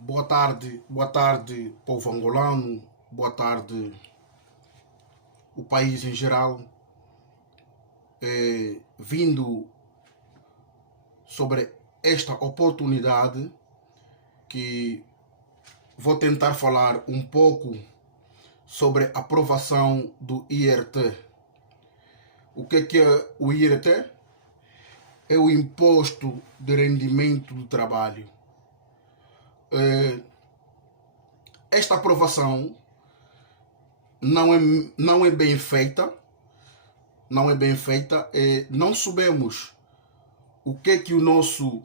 Boa tarde, povo angolano, boa tarde, o país em geral. Vindo sobre esta oportunidade que vou tentar falar um pouco sobre a aprovação do IRT. O que é o IRT? É o Imposto de Rendimento do Trabalho. Esta aprovação não é bem feita, não sabemos o que o nosso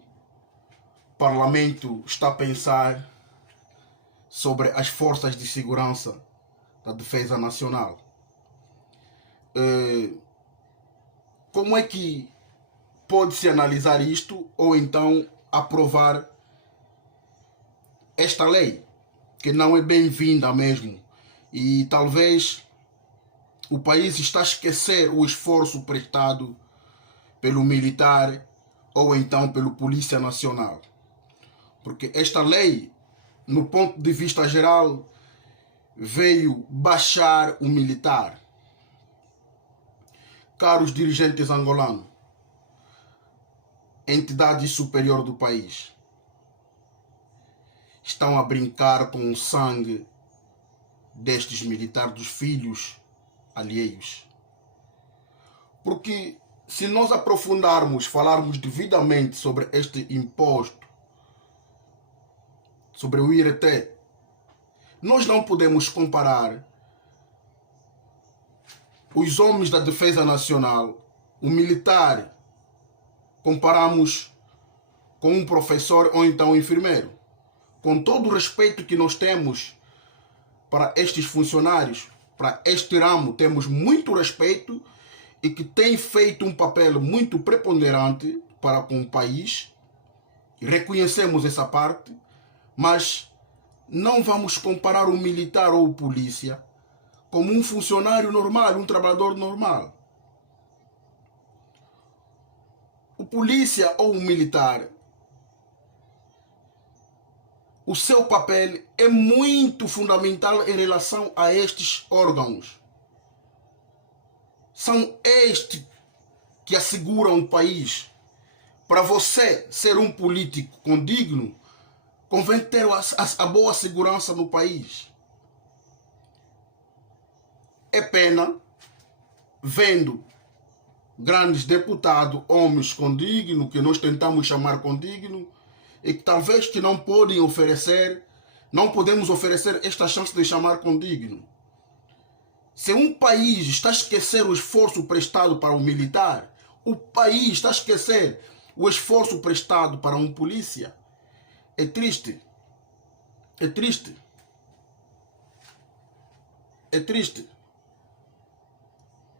parlamento está a pensar sobre as forças de segurança da defesa nacional. Como é que pode-se analisar isto ou então aprovar esta lei, que não é bem-vinda mesmo, e talvez o país está a esquecer o esforço prestado pelo militar ou então pelo Polícia Nacional. Porque esta lei, no ponto de vista geral, veio baixar o militar. Caros dirigentes angolanos, entidade superior do país, estão a brincar com o sangue destes militares, dos filhos alheios. Porque se nós aprofundarmos, falarmos devidamente sobre este imposto, sobre o IRT, nós não podemos comparar os homens da defesa nacional, o militar, comparamos com um professor ou então um enfermeiro. Com todo o respeito que nós temos para estes funcionários, para este ramo, temos muito respeito e que tem feito um papel muito preponderante para com o país. Reconhecemos essa parte, mas não vamos comparar o militar ou o polícia como um funcionário normal, um trabalhador normal. O polícia ou o militar, o seu papel é muito fundamental em relação a estes órgãos. São estes que asseguram o país. Para você ser um político condigno, convém ter a boa segurança no país. É pena, vendo grandes deputados, homens condignos, que nós tentamos chamar condignos, e que talvez que não podem oferecer, não podemos oferecer esta chance de chamar condigno. Se um país está a esquecer o esforço prestado para um militar, o país está a esquecer o esforço prestado para um polícia, é triste. É triste. É triste.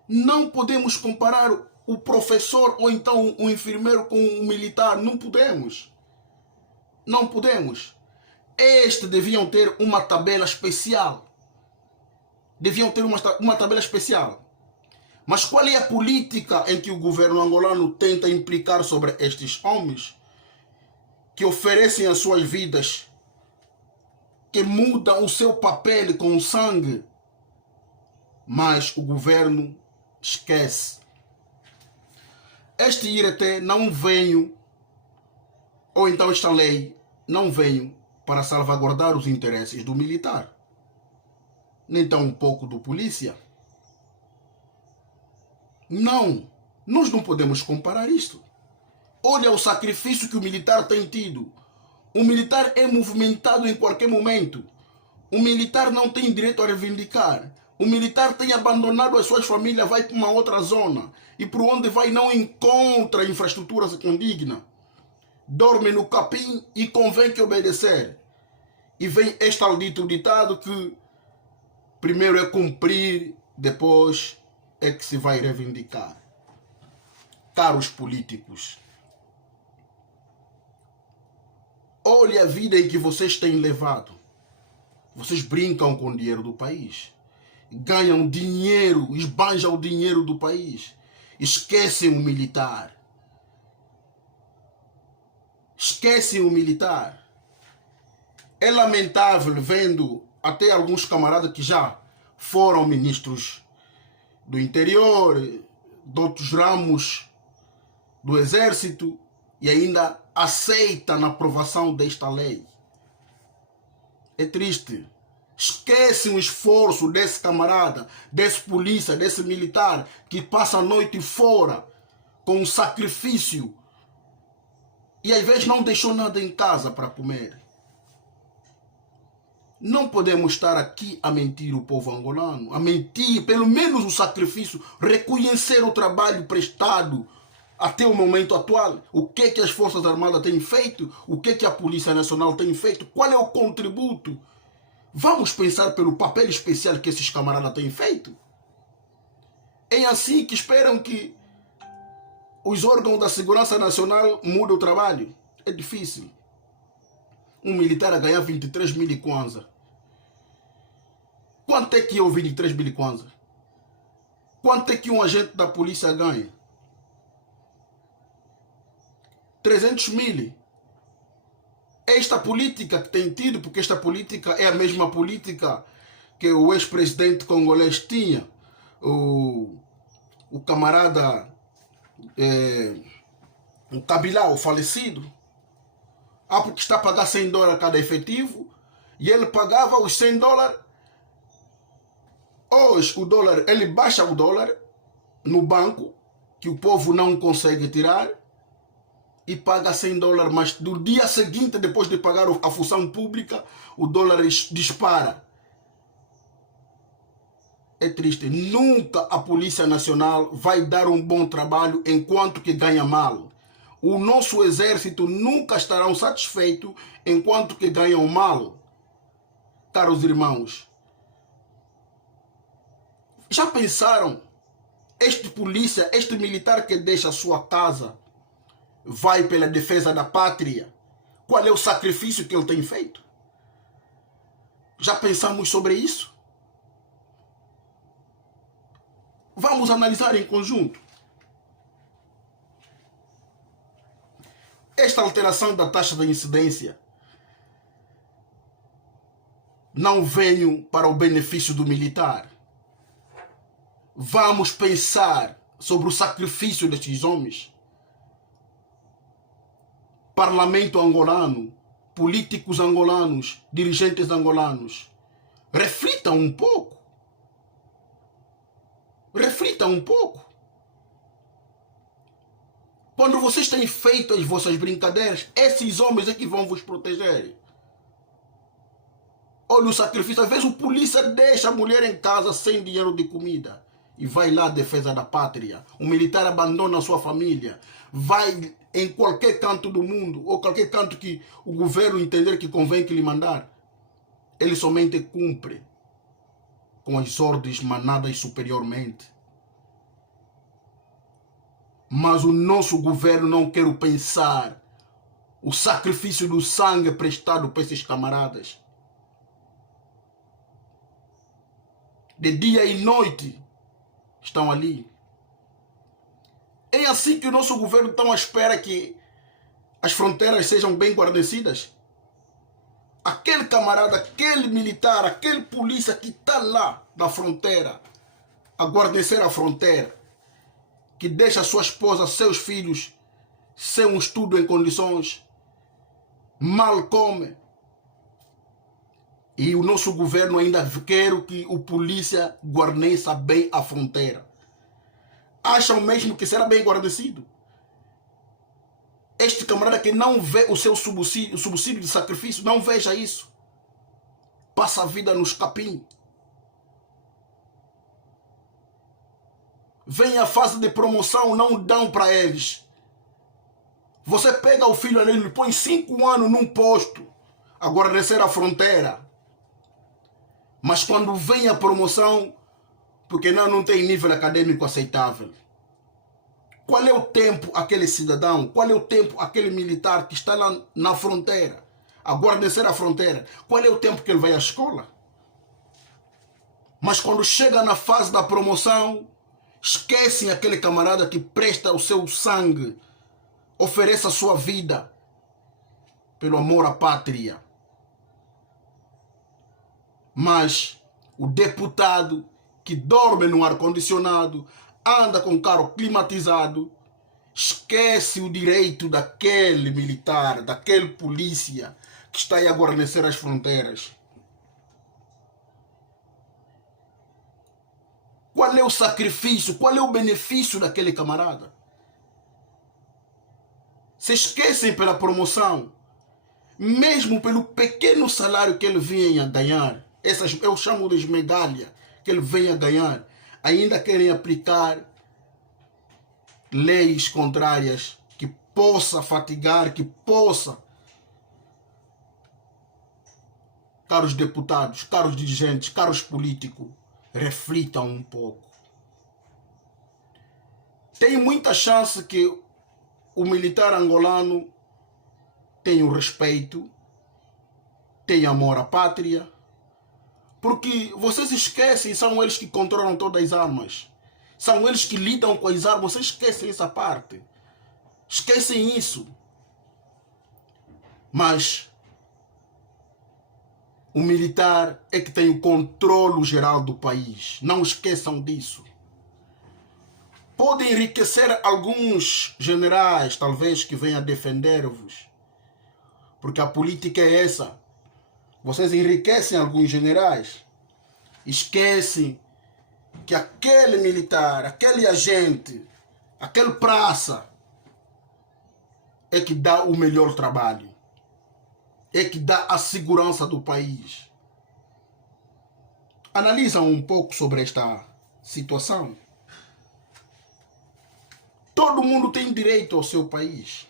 Não podemos comparar o professor ou então o enfermeiro com o militar. Não podemos. Não podemos. Estes deviam ter uma tabela especial. Deviam ter uma tabela especial. Mas qual é a política em que o governo angolano tenta implicar sobre estes homens que oferecem as suas vidas, que mudam o seu papel com sangue, mas o governo esquece? Este IRT não veio, ou então esta lei não veio para salvaguardar os interesses do militar, nem tão um pouco do polícia. Não, nós não podemos comparar isto. Olha o sacrifício que o militar tem tido. O militar é movimentado em qualquer momento. O militar não tem direito a reivindicar. O militar tem abandonado as suas famílias, vai para uma outra zona. E por onde vai não encontra infraestrutura condigna. Dorme no capim e convém que obedecer. E vem este maldito ditado que primeiro é cumprir, depois é que se vai reivindicar. Caros políticos, olhe a vida em que vocês têm levado. Vocês brincam com o dinheiro do país. Ganham dinheiro, esbanjam o dinheiro do país. Esquecem o militar. Esquecem o militar. É lamentável vendo até alguns camaradas que já foram ministros do interior, de outros ramos do exército, e ainda aceita na aprovação desta lei. É triste. Esquece o esforço desse camarada, desse polícia, desse militar que passa a noite fora com um sacrifício e às vezes não deixou nada em casa para comer. Não podemos estar aqui a mentir o povo angolano, a mentir pelo menos o sacrifício, reconhecer o trabalho prestado até o momento atual. O que as Forças Armadas têm feito, o que a Polícia Nacional tem feito, qual é o contributo. Vamos pensar pelo papel especial que esses camaradas têm feito. É assim que esperam que os órgãos da segurança nacional mudem o trabalho. É difícil. Um militar a ganhar 23 mil kwanza. Quanto é que é o 23 mil kwanza? Quanto é que um agente da polícia ganha? 300 mil. Esta política que tem tido, porque esta política é a mesma política que o ex-presidente congolês tinha, o camarada, o Kabila, o falecido, porque está a pagar $100 cada efetivo, e ele pagava os $100, hoje o dólar, ele baixa o dólar no banco, que o povo não consegue tirar, e paga $100, mas no dia seguinte, depois de pagar a função pública, o dólar dispara. É triste. Nunca a Polícia Nacional vai dar um bom trabalho enquanto que ganha mal. O nosso exército nunca estará satisfeito enquanto que ganham mal. Caros irmãos, já pensaram? Este polícia, este militar que deixa a sua casa, vai pela defesa da pátria. Qual é o sacrifício que ele tem feito? Já pensamos sobre isso? Vamos analisar em conjunto. Esta alteração da taxa de incidência não veio para o benefício do militar. Vamos pensar sobre o sacrifício destes homens. Parlamento angolano, políticos angolanos, dirigentes angolanos, reflitam um pouco. Reflitam um pouco. Quando vocês têm feito as vossas brincadeiras, esses homens é que vão vos proteger. Olha o sacrifício. Às vezes o polícia deixa a mulher em casa sem dinheiro de comida e vai lá à defesa da pátria. O militar abandona a sua família, vai em qualquer canto do mundo, ou qualquer canto que o governo entender que convém que lhe mandar. Ele somente cumpre com as ordens manadas superiormente. Mas o nosso governo não quer pensar o sacrifício do sangue prestado para esses camaradas. De dia e noite estão ali. É assim que o nosso governo está à espera que as fronteiras sejam bem guarnecidas. Aquele camarada, aquele militar, aquele polícia que está lá na fronteira, a guarnecer a fronteira, que deixa sua esposa, seus filhos, sem um estudo em condições, mal come. E o nosso governo ainda quer que o polícia guarneça bem a fronteira. Acham mesmo que será bem guarnecido? Este camarada que não vê o seu subsídio, o subsídio de sacrifício, não veja isso. Passa a vida nos capim. Vem a fase de promoção, não dão para eles. Você pega o filho ali, ele põe 5 anos num posto, a guarnecer a fronteira. Mas quando vem a promoção, porque não tem nível acadêmico aceitável. Qual é o tempo aquele cidadão, qual é o tempo aquele militar que está lá na fronteira, a guarnecer a fronteira, qual é o tempo que ele vai à escola? Mas quando chega na fase da promoção, esquecem aquele camarada que presta o seu sangue, oferece a sua vida pelo amor à pátria. Mas o deputado que dorme no ar-condicionado, anda com carro climatizado, esquece o direito daquele militar, daquele polícia que está aí a guarnecer as fronteiras. Qual é o sacrifício, qual é o benefício daquele camarada? Se esquecem pela promoção, mesmo pelo pequeno salário que ele venha ganhar, essas eu chamo de medalha que ele venha ganhar, ainda querem aplicar leis contrárias que possa fatigar, que possa. Caros deputados, caros dirigentes, caros políticos, reflitam um pouco. Tem muita chance que o militar angolano tenha o respeito, tenha amor à pátria, porque vocês esquecem, são eles que controlam todas as armas. São eles que lidam com as armas, vocês esquecem essa parte. Esquecem isso. Mas o militar é que tem o controle geral do país. Não esqueçam disso. Podem enriquecer alguns generais, talvez, que venham defender-vos. Porque a política é essa. Vocês enriquecem alguns generais. Esquecem que aquele militar, aquele agente, aquele praça é que dá o melhor trabalho. É que dá a segurança do país. Analisam um pouco sobre esta situação. Todo mundo tem direito ao seu país.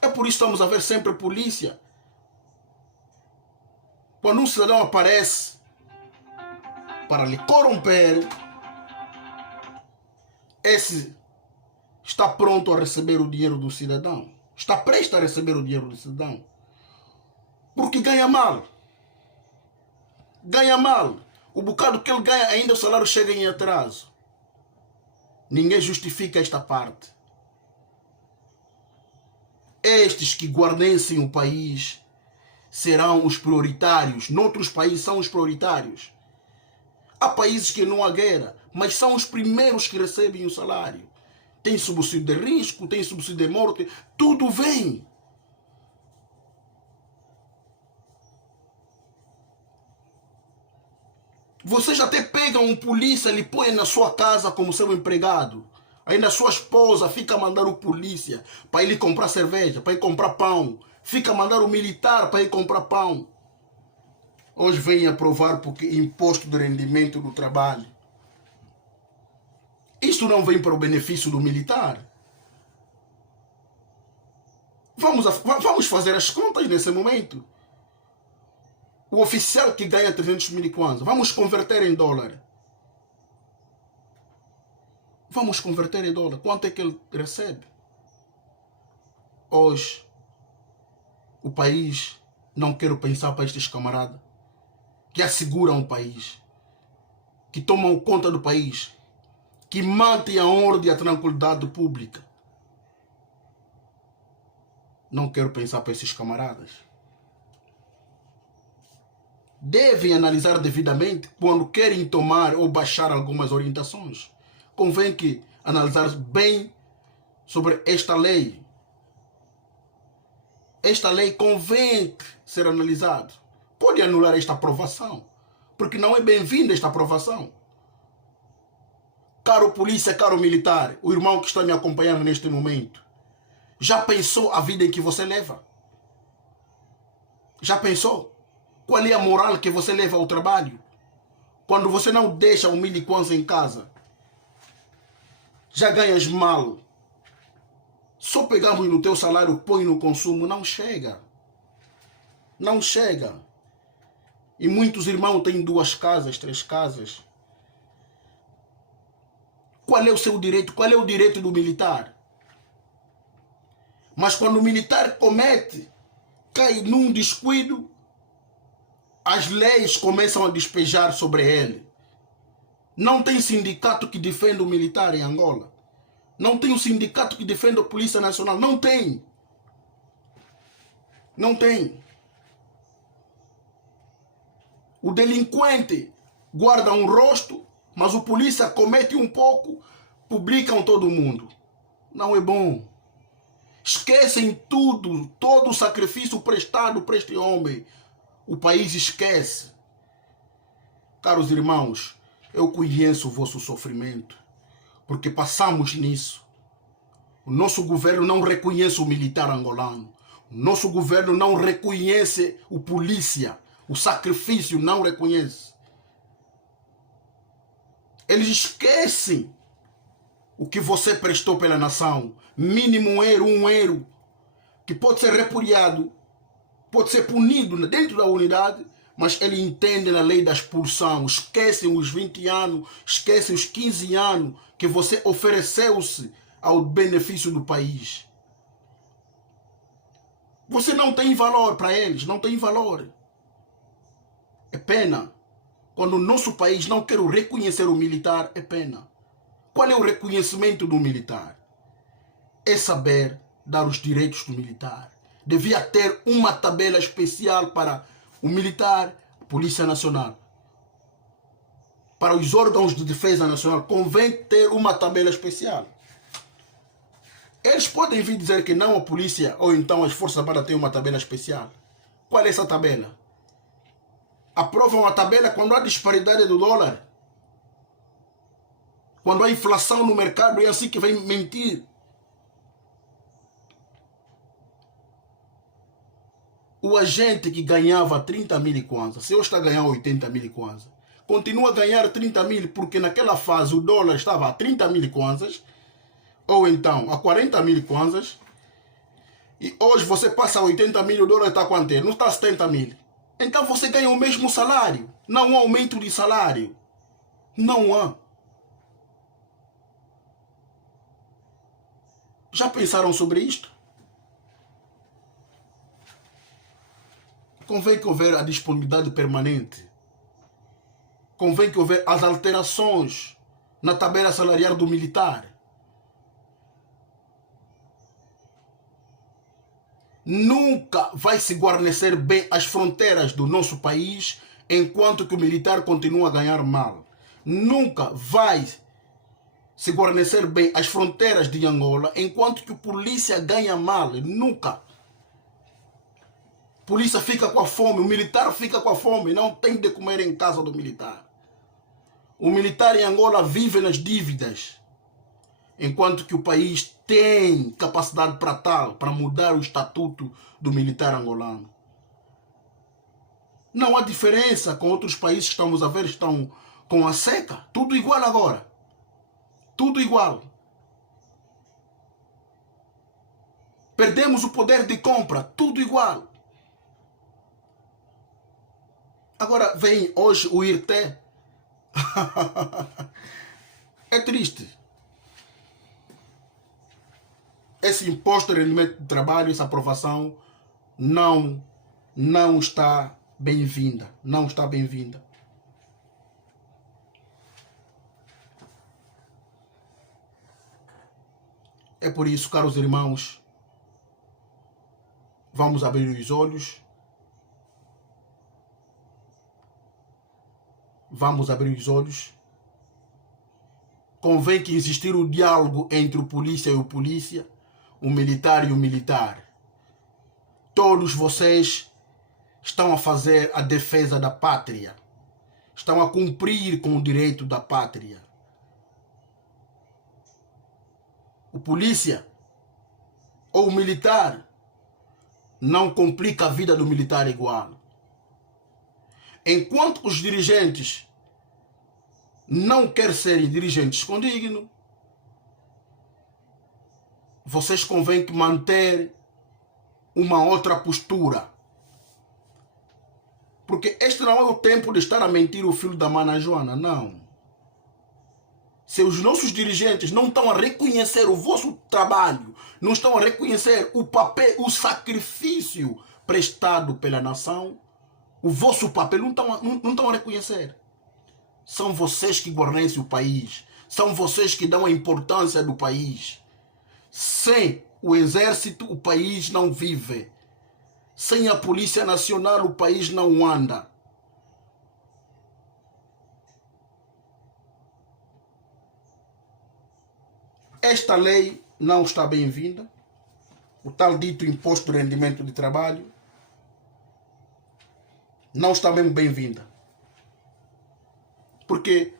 É por isso que estamos a ver sempre polícia. Quando um cidadão aparece para lhe corromper, esse está pronto a receber o dinheiro do cidadão. Está prestes a receber o dinheiro do cidadão. Porque ganha mal. Ganha mal. O bocado que ele ganha, ainda o salário chega em atraso. Ninguém justifica esta parte. Estes que guarnecem o país serão os prioritários. Noutros países são os prioritários. Há países que não há guerra, mas são os primeiros que recebem o salário. Tem subsídio de risco, tem subsídio de morte, tudo vem. Vocês até pegam um polícia e põem na sua casa como seu empregado. Ainda a sua esposa fica a mandar o polícia para ele comprar cerveja, para ele comprar pão. Fica a mandar o militar para ele comprar pão. Hoje vem aprovar porque imposto de rendimento do trabalho. Isto não vem para o benefício do militar. Vamos fazer as contas nesse momento. O oficial que ganha 300 mil kwanza, vamos converter em dólar. Vamos converter em dólar. Quanto é que ele recebe? Hoje, o país, não quero pensar para estes camaradas, que asseguram o país, que tomam conta do país, que mantêm a ordem e a tranquilidade pública. Não quero pensar para esses camaradas. Devem analisar devidamente quando querem tomar ou baixar algumas orientações. Convém que analisar bem sobre esta lei. Esta lei convém ser analisada. Pode anular esta aprovação, porque não é bem-vinda esta aprovação. Caro polícia, caro militar, o irmão que está me acompanhando neste momento, já pensou a vida em que você leva? Já pensou? Qual é a moral que você leva ao trabalho? Quando você não deixa o 1000 kwanza em casa, já ganhas mal. Só pegamos no teu salário, põe no consumo, não chega. Não chega. E muitos irmãos têm 2 casas, 3 casas. Qual é o seu direito? Qual é o direito do militar? Mas quando o militar comete, cai num descuido, as leis começam a despejar sobre ele. Não tem sindicato que defenda o militar em Angola. Não tem um sindicato que defenda a Polícia Nacional. Não tem. Não tem. O delinquente guarda um rosto, mas o polícia comete um pouco, publicam todo mundo. Não é bom. Esquecem tudo, todo o sacrifício prestado para este homem. O país esquece. Caros irmãos, eu conheço o vosso sofrimento, porque passamos nisso. O nosso governo não reconhece o militar angolano. O nosso governo não reconhece o polícia. O sacrifício não reconhece. Eles esquecem o que você prestou pela nação. Mínimo um euro, que pode ser repudiado, pode ser punido dentro da unidade, mas ele entende na lei da expulsão. Esquecem os 20 anos, esquecem os 15 anos que você ofereceu-se ao benefício do país. Você não tem valor para eles, não tem valor. É pena. Quando o nosso país não quer reconhecer o militar, é pena. Qual é o reconhecimento do militar? É saber dar os direitos do militar. Devia ter uma tabela especial para o militar, a Polícia Nacional. Para os órgãos de defesa nacional, convém ter uma tabela especial. Eles podem vir dizer que não a polícia ou então as Forças Armadas têm uma tabela especial. Qual é essa tabela? Aprovam a tabela quando há disparidade do dólar. Quando há inflação no mercado, é assim que vem mentir. O agente que ganhava 30 mil kwanza, se hoje está a ganhar 80 mil kwanza, continua a ganhar 30 mil porque naquela fase o dólar estava a 30 mil kwanzas, ou então a 40 mil kwanzas, e hoje você passa a 80 mil, o dólar está a quanto? Não está a 70 mil. Então você ganha o mesmo salário. Não há aumento de salário. Não há. Já pensaram sobre isto? Convém que houver a disponibilidade permanente. Convém que houver as alterações na tabela salarial do militar. Nunca vai se guarnecer bem as fronteiras do nosso país enquanto que o militar continua a ganhar mal. Nunca vai se guarnecer bem as fronteiras de Angola enquanto que o polícia ganha mal. Nunca. A polícia fica com a fome, o militar fica com a fome, não tem de comer em casa do militar. O militar em Angola vive nas dívidas, enquanto que o país tem capacidade para tal, para mudar o estatuto do militar angolano. Não há diferença com outros países que estamos a ver, estão com a seca, tudo igual agora. Tudo igual. Perdemos o poder de compra, tudo igual. Agora vem hoje o IRT. É triste. Esse imposto de rendimento de trabalho, essa aprovação, não está bem-vinda. Não está bem-vinda. É por isso, caros irmãos, vamos abrir os olhos. Vamos abrir os olhos. Convém que existir o diálogo entre o polícia e o polícia, o militar e o militar. Todos vocês estão a fazer a defesa da pátria. Estão a cumprir com o direito da pátria. O polícia ou o militar não complica a vida do militar igual. Enquanto os dirigentes não querem ser dirigentes condignos, vocês convém que manter uma outra postura. Porque este não é o tempo de estar a mentir o filho da mana Joana, não. Se os nossos dirigentes não estão a reconhecer o vosso trabalho, não estão a reconhecer o papel, o sacrifício prestado pela nação, o vosso papel não estão a reconhecer. São vocês que guarnecem o país. São vocês que dão a importância do país. Sem o exército, o país não vive. Sem a Polícia Nacional, o país não anda. esta lei não está bem-vinda. O tal dito imposto de rendimento de trabalho não está mesmo bem-vinda. Porque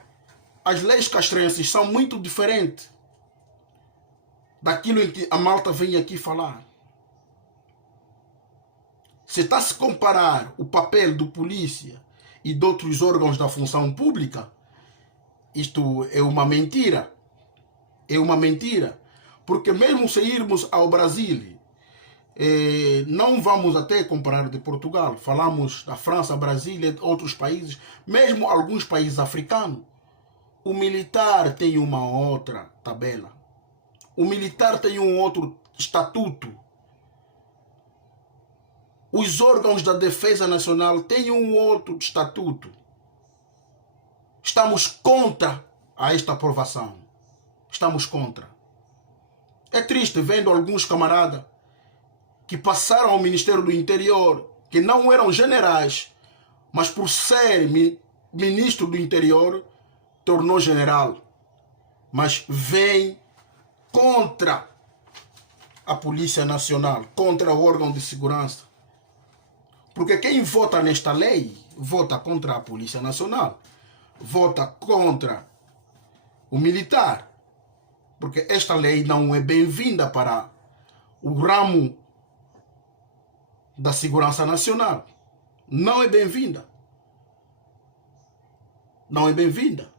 as leis castrenses são muito diferentes daquilo em que a malta vem aqui falar. Se está a se comparar o papel do polícia e de outros órgãos da função pública, isto é uma mentira. É uma mentira. Porque mesmo se irmos ao Brasil, não vamos até comparar de Portugal, falamos da França, Brasil e outros países, mesmo alguns países africanos, o militar tem uma outra tabela. O militar tem um outro estatuto. Os órgãos da defesa nacional têm um outro estatuto. Estamos contra esta aprovação. Estamos contra. É triste vendo alguns camaradas que passaram ao Ministério do Interior, que não eram generais, mas por ser ministro do Interior, tornou general. Mas vem contra a Polícia Nacional, contra o órgão de segurança. Porque quem vota nesta lei, vota contra a Polícia Nacional, vota contra o militar. Porque esta lei não é bem-vinda para o ramo da segurança nacional. Não é bem-vinda. Não é bem-vinda.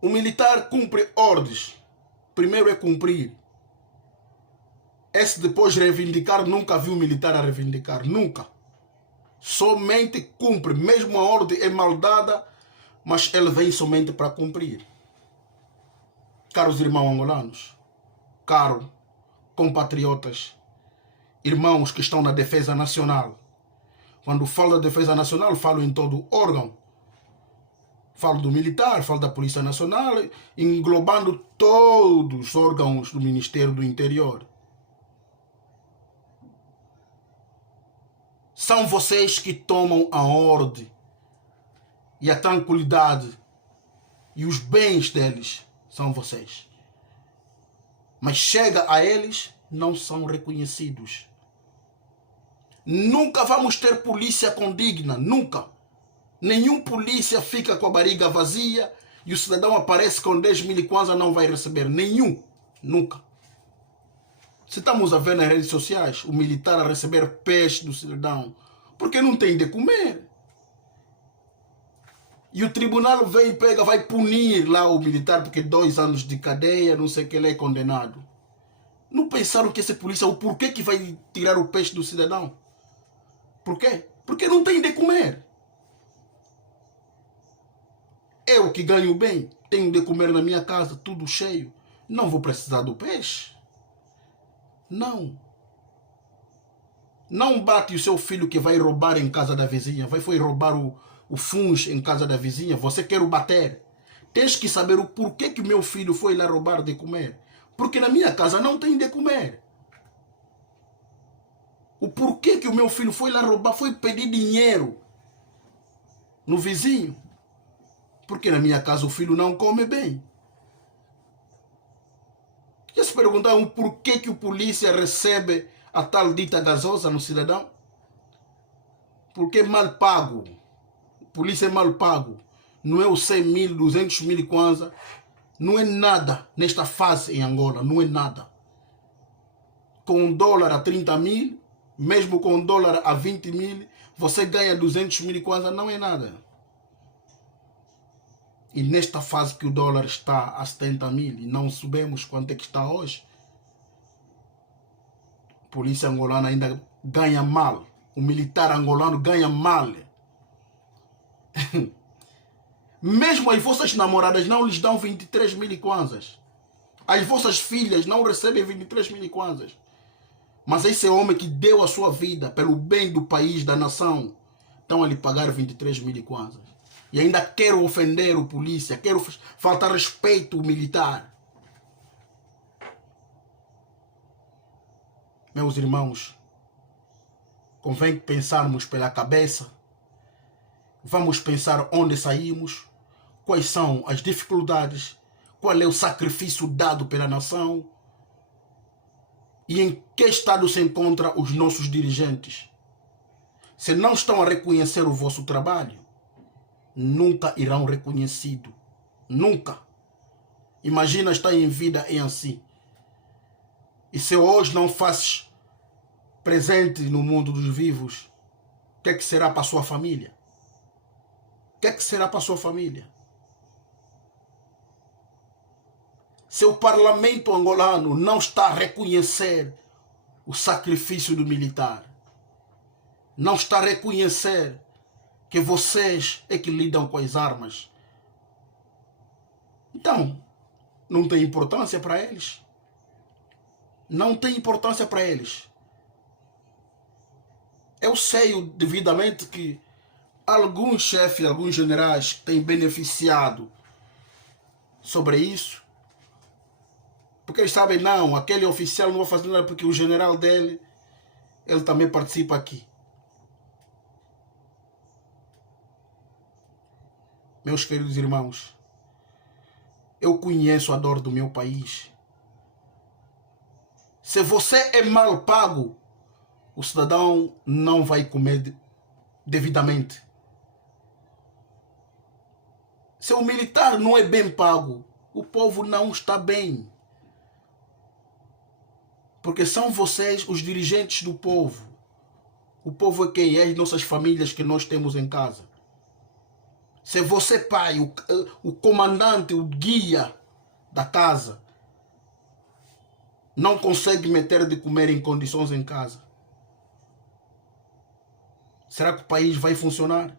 O militar cumpre ordens. Primeiro é cumprir. Esse depois reivindicar, nunca vi um militar a reivindicar. Nunca. Somente cumpre. Mesmo a ordem é mal dada, mas ele vem somente para cumprir. Caros irmãos angolanos, caros compatriotas, irmãos que estão na defesa nacional. Quando falo da defesa nacional, falo em todo órgão. Falo do militar, falo da Polícia Nacional, englobando todos os órgãos do Ministério do Interior. São vocês que tomam a ordem e a tranquilidade e os bens deles são vocês. Mas chega a eles, não são reconhecidos. Nunca vamos ter polícia condigna, nunca. Nenhum polícia fica com a barriga vazia e o cidadão aparece com 10 mil kwanza não vai receber. Nenhum, nunca. Se estamos a ver nas redes sociais o militar a receber peixe do cidadão, porque não tem de comer. E o tribunal vem e pega, vai punir lá o militar porque 2 anos de cadeia, não sei o que, ele é condenado. Não pensaram que esse polícia, o porquê que vai tirar o peixe do cidadão? Por quê? Porque não tem de comer. Eu que ganho bem, tenho de comer na minha casa, tudo cheio. Não vou precisar do peixe. Não. Não bate o seu filho que vai roubar em casa da vizinha. Foi roubar o funge em casa da vizinha. Você quer o bater. Tens que saber o porquê que o meu filho foi lá roubar de comer. Porque na minha casa não tem de comer. O porquê que o meu filho foi lá roubar, foi pedir dinheiro no vizinho. Porque na minha casa o filho não come bem. Já se perguntaram por que o polícia recebe a tal dita gasosa no cidadão? Porque é mal pago. O polícia é mal pago. Não é os 100 mil, 200 mil kwanza. Não é nada nesta fase em Angola. Não é nada. Com $1 a 30 mil, mesmo com $1 a 20 mil, você ganha 200 mil kwanza. Não é nada. E nesta fase que o dólar está a 70 mil e não sabemos quanto é que está hoje, a polícia angolana ainda ganha mal. O militar angolano ganha mal. Mesmo as vossas namoradas não lhes dão 23 mil kwanzas. As vossas filhas não recebem 23 mil kwanzas. Mas esse homem que deu a sua vida pelo bem do país, da nação, estão a lhe pagar 23 mil kwanzas. E ainda quero ofender o polícia, quero faltar respeito ao militar. Meus irmãos, convém pensarmos pela cabeça. Vamos pensar onde saímos, quais são as dificuldades, qual é o sacrifício dado pela nação e em que estado se encontram os nossos dirigentes. Se não estão a reconhecer o vosso trabalho, nunca irão reconhecido. Nunca. Imagina estar em vida em assim. E se hoje não fazes presente no mundo dos vivos, o que é que será para a sua família? O que é que será para a sua família? Se o parlamento angolano não está a reconhecer o sacrifício do militar, não está a reconhecer que vocês é que lidam com as armas, então não tem importância para eles. Não tem importância para eles. Eu sei devidamente que alguns chefes, alguns generais têm beneficiado sobre isso, porque eles sabem, não, aquele oficial não vai fazer nada porque o general dele, ele também participa aqui. Meus queridos irmãos, eu conheço a dor do meu país. Se você é mal pago, o cidadão não vai comer devidamente. Se o militar não é bem pago, o povo não está bem. Porque são vocês os dirigentes do povo. O povo é quem é, as nossas famílias que nós temos em casa. Se você, pai, o comandante, o guia da casa, não consegue meter de comer em condições em casa, será que o país vai funcionar?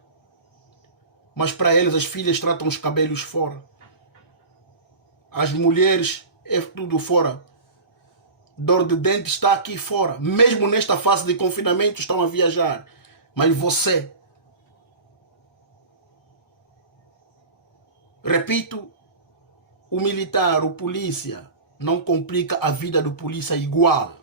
Mas para eles as filhas tratam os cabelos fora. As mulheres é tudo fora. Dor de dente está aqui fora. Mesmo nesta fase de confinamento estão a viajar. Mas você, repito, o militar, o polícia, não complica a vida do polícia igual.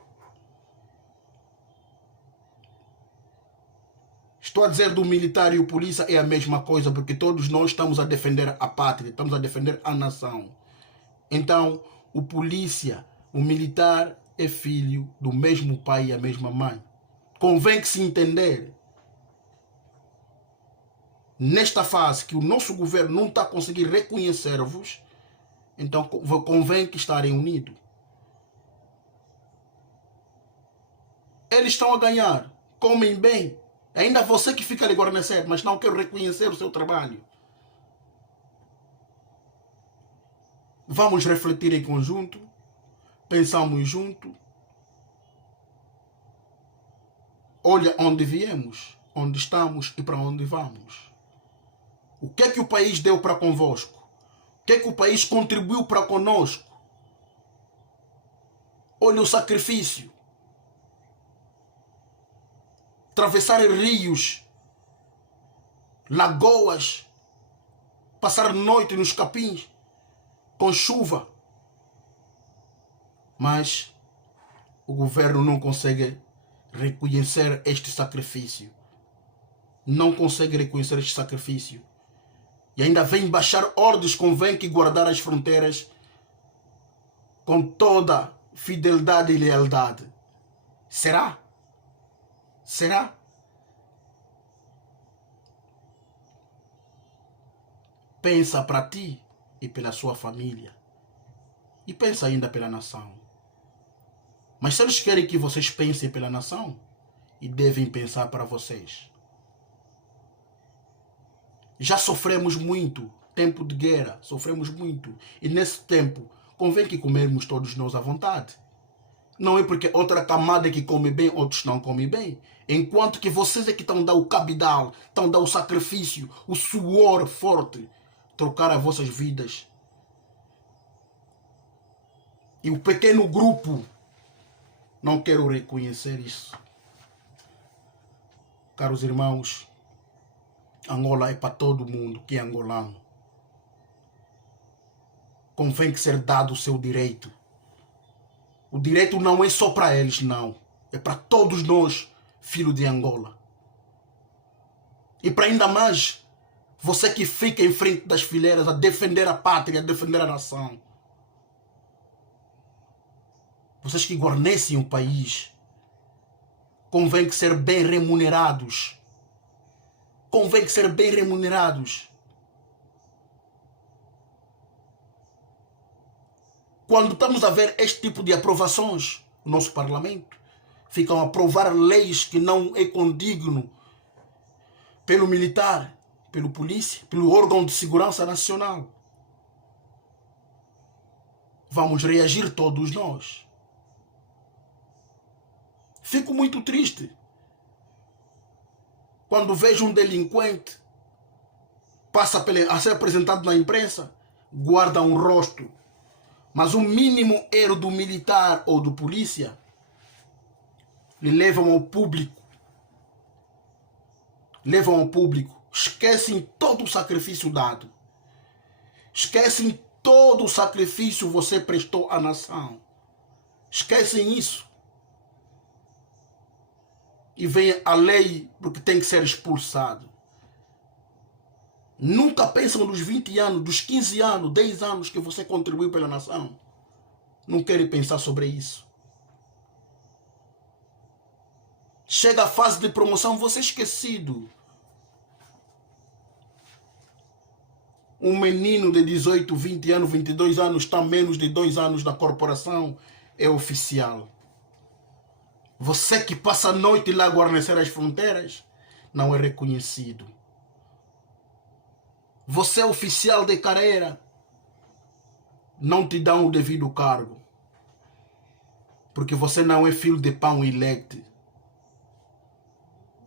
Estou a dizer do militar e o polícia é a mesma coisa, porque todos nós estamos a defender a pátria, estamos a defender a nação. Então, o polícia, o militar é filho do mesmo pai e a mesma mãe. Convém que se entender. Nesta fase que o nosso governo não está a conseguir reconhecer-vos, então convém que estarem unidos. Eles estão a ganhar, comem bem. Ainda você que fica a lhe guarnecer, mas não quero reconhecer o seu trabalho. Vamos refletir em conjunto, pensamos junto. Olha onde viemos, onde estamos e para onde vamos. O que é que o país deu para convosco? O que é que o país contribuiu para conosco? Olha o sacrifício. Atravessar rios, lagoas, passar noite nos capins, com chuva. Mas o governo não consegue reconhecer este sacrifício. Não consegue reconhecer este sacrifício. E ainda vem baixar ordens, convém que guardar as fronteiras com toda fidelidade e lealdade. Será? Será? Pensa para ti e pela sua família. E pensa ainda pela nação. Mas se eles querem que vocês pensem pela nação, e devem pensar para vocês. Já sofremos muito, tempo de guerra, sofremos muito. E nesse tempo, convém que comermos todos nós à vontade. Não é porque outra camada que come bem, outros não comem bem. Enquanto que vocês é que estão a dar o cabidal, estão a dar o sacrifício, o suor forte, trocar as vossas vidas. E o pequeno grupo, não quero reconhecer isso. Caros irmãos, Angola é para todo mundo que é angolano. Convém que ser dado o seu direito. O direito não é só para eles, não. É para todos nós, filhos de Angola. E para ainda mais, Você que fica em frente das fileiras a defender a pátria, a defender a nação. Vocês que guarnecem o país, convém que ser bem remunerados. Convém que ser bem remunerados. Quando estamos a ver este tipo de aprovações no nosso parlamento, ficam a aprovar leis que não é condigno pelo militar, pelo polícia, pelo órgão de segurança nacional. Vamos reagir todos nós. Fico muito triste quando vejo um delinquente passa a ser apresentado na imprensa, guarda um rosto, mas o mínimo erro do militar ou do polícia lhe levam ao público. Esquecem todo o sacrifício dado. Esquecem todo o sacrifício que você prestou à nação. Esquecem isso. E vem a lei porque tem que ser expulsado. Nunca pensam nos 20 anos, dos 15 anos, 10 anos que você contribuiu pela nação. Não querem pensar sobre isso. Chega a fase de promoção, você é esquecido. Um menino de 18, 20 anos, 22 anos, está menos de 2 anos na corporação, é oficial. Você que passa a noite lá a guarnecer as fronteiras, não é reconhecido. Você é oficial de carreira, não te dão o devido cargo. Porque você não é filho de pão e leite.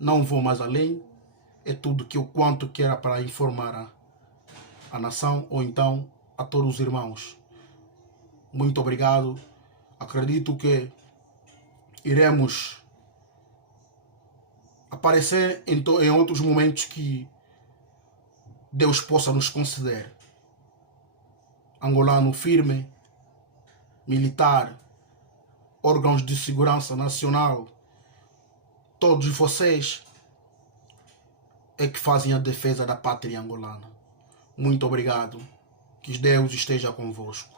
Não vou mais além. É tudo que eu quanto que era para informar a nação ou então a todos os irmãos. Muito obrigado. Acredito que iremos aparecer em outros momentos que Deus possa nos conceder. Angolano firme, militar, órgãos de segurança nacional, todos vocês é que fazem a defesa da pátria angolana. Muito obrigado. Que Deus esteja convosco.